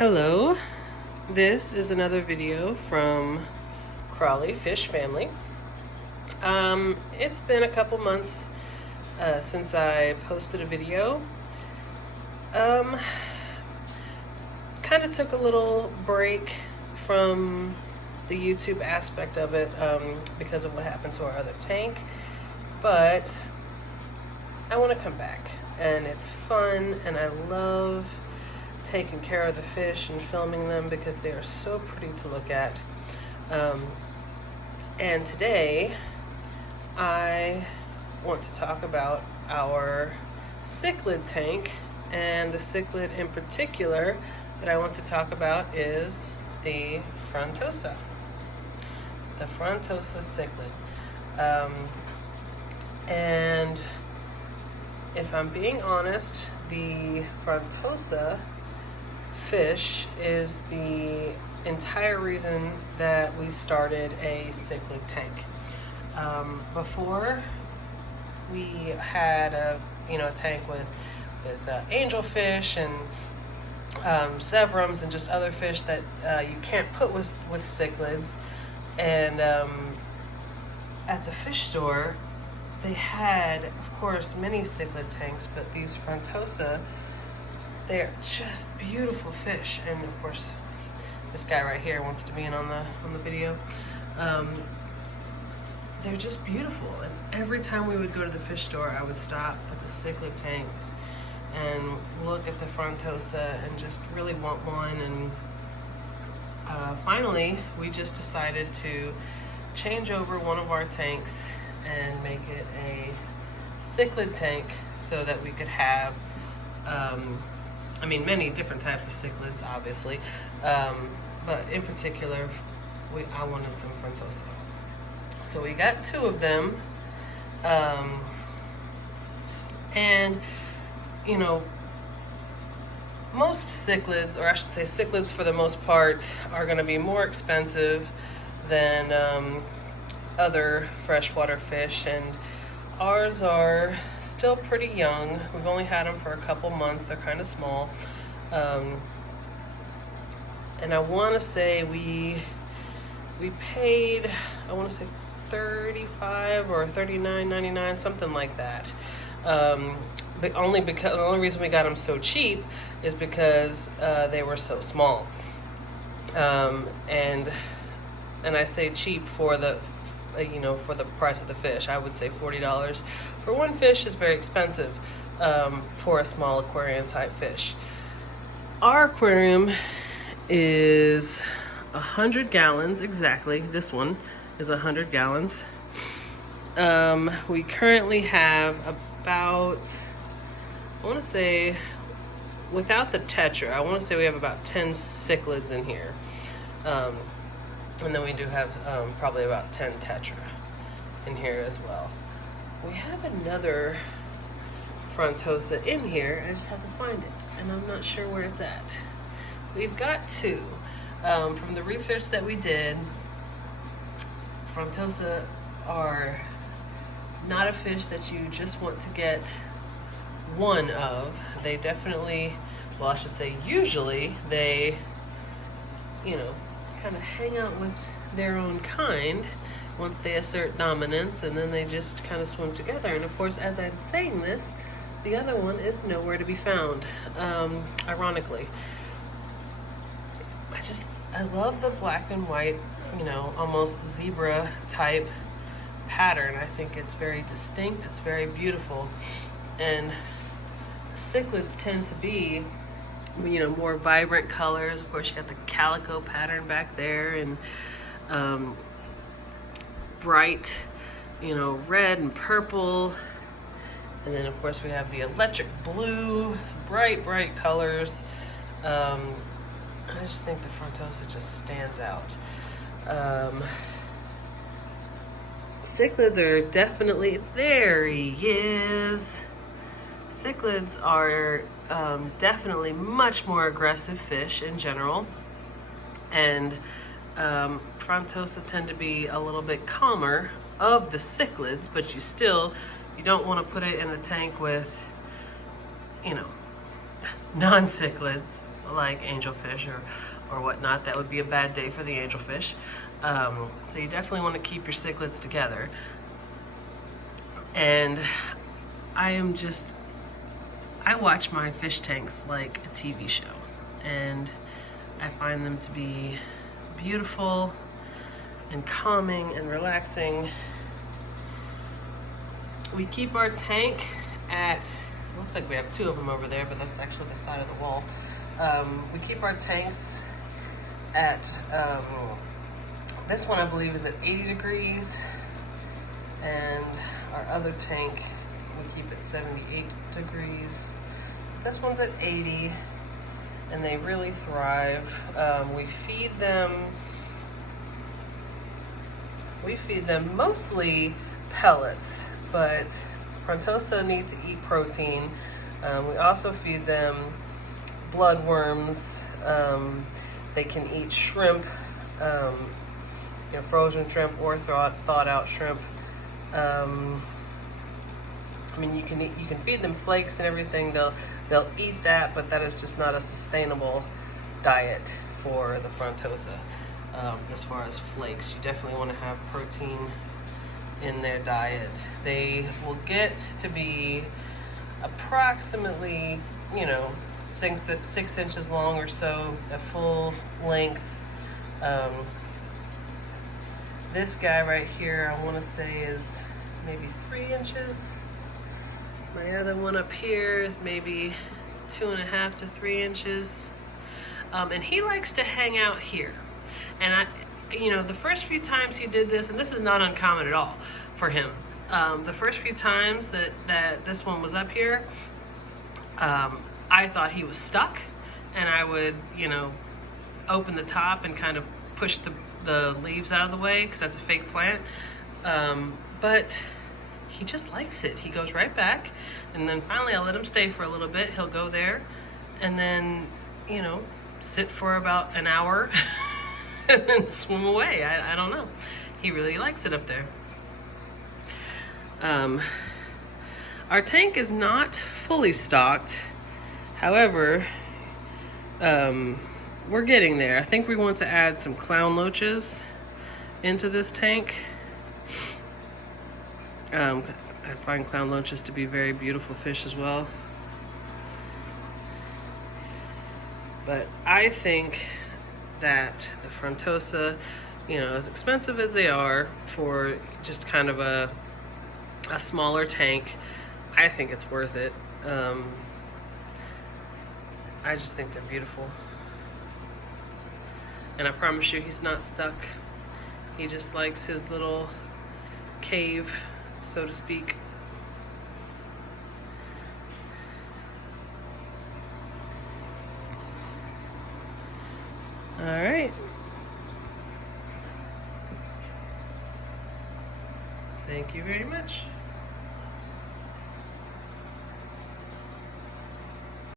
Hello, this is another video from Crawley Fish Family. It's been a couple months since I posted a video. Kind of took a little break from the YouTube aspect of it because of what happened to our other tank, but I want to come back, and it's fun, and I love taking care of the fish and filming them because they are so pretty to look at. And today I want to talk about our cichlid tank, and the cichlid in particular that I want to talk about is the Frontosa. The Frontosa cichlid. And if I'm being honest, the Frontosa fish is the entire reason that we started a cichlid tank. Before, we had a tank with angelfish and severums and just other fish that you can't put with cichlids. And at the fish store, they had, of course, many cichlid tanks, but these Frontosa, they're just beautiful fish. And of course, this guy right here wants to be in on the video. They're just beautiful, and every time we would go to the fish store, I would stop at the cichlid tanks and look at the Frontosa and just really want one. And finally, we just decided to change over one of our tanks and make it a cichlid tank so that we could have many different types of cichlids, obviously, but in particular, I wanted some Frontosa. So we got two of them, and most cichlids, or I should say cichlids for the most part, are going to be more expensive than other freshwater fish, and ours are still pretty young. We've only had them for a couple months. They're kind of small, and I want to say we paid, I want to say $35 or $39.99, something like that. But the only reason we got them so cheap is because they were so small. And I say cheap for the for the price of the fish. I would say $40 for one fish is very expensive for a small aquarium type fish. Our aquarium is 100 gallons exactly. This one is 100 gallons. We currently have about, I want to say, without the tetra, I want to say we have about 10 cichlids in here. And then we do have probably about 10 tetra in here as well. We have another Frontosa in here. I just have to find it, and I'm not sure where it's at. We've got two. From the research that we did, Frontosa are not a fish that you just want to get one of. They definitely, well, I should say usually, they, kind of hang out with their own kind once they assert dominance, and then they just kind of swim together. And of course, as I'm saying this, the other one is nowhere to be found, ironically. I love the black and white, almost zebra type pattern. I think it's very distinct, it's very beautiful. And cichlids tend to be, more vibrant colors. Of course, you got the calico pattern back there, and bright, red and purple. And then of course we have the electric blue, bright colors. I just think the Frontosa just stands out. Cichlids are definitely, there he is. Cichlids are definitely much more aggressive fish in general, and Frontosa tend to be a little bit calmer of the cichlids, but you don't want to put it in a tank with, non-cichlids. like angelfish or whatnot, that would be a bad day for the angelfish. So you definitely want to keep your cichlids together. And I watch my fish tanks like a TV show, and I find them to be beautiful and calming and relaxing. We keep our tank at, looks like we have two of them over there, but that's actually the side of the wall. We keep our tanks at, this one I believe is at 80 degrees, and our other tank we keep at 78 degrees. This one's at 80, and they really thrive. We feed them mostly pellets, but Frontosa need to eat protein. We also feed them bloodworms. They can eat shrimp, frozen shrimp or thawed out shrimp. I mean, you can feed them flakes and everything. They'll eat that, but that is just not a sustainable diet for the Frontosa. As far as flakes, you definitely want to have protein in their diet. They will get to be approximately, 6 inches long or so, at full length. This guy right here, I want to say is maybe 3 inches. My other one up here is maybe 2.5 to 3 inches. And he likes to hang out here. And the first few times he did this, and this is not uncommon at all for him. The first few times that this one was up here, I thought he was stuck, and I would, open the top and kind of push the leaves out of the way, because that's a fake plant. But he just likes it. He goes right back, and then finally I'll let him stay for a little bit. He'll go there, and then, sit for about an hour, and then swim away. I don't know. He really likes it up there. Our tank is not fully stocked. However, we're getting there. I think we want to add some clown loaches into this tank. I find clown loaches to be very beautiful fish as well. But I think that the Frontosa, as expensive as they are for just kind of a smaller tank, I think it's worth it. I just think they're beautiful. And I promise you, he's not stuck. He just likes his little cave, so to speak. All right. Thank you very much.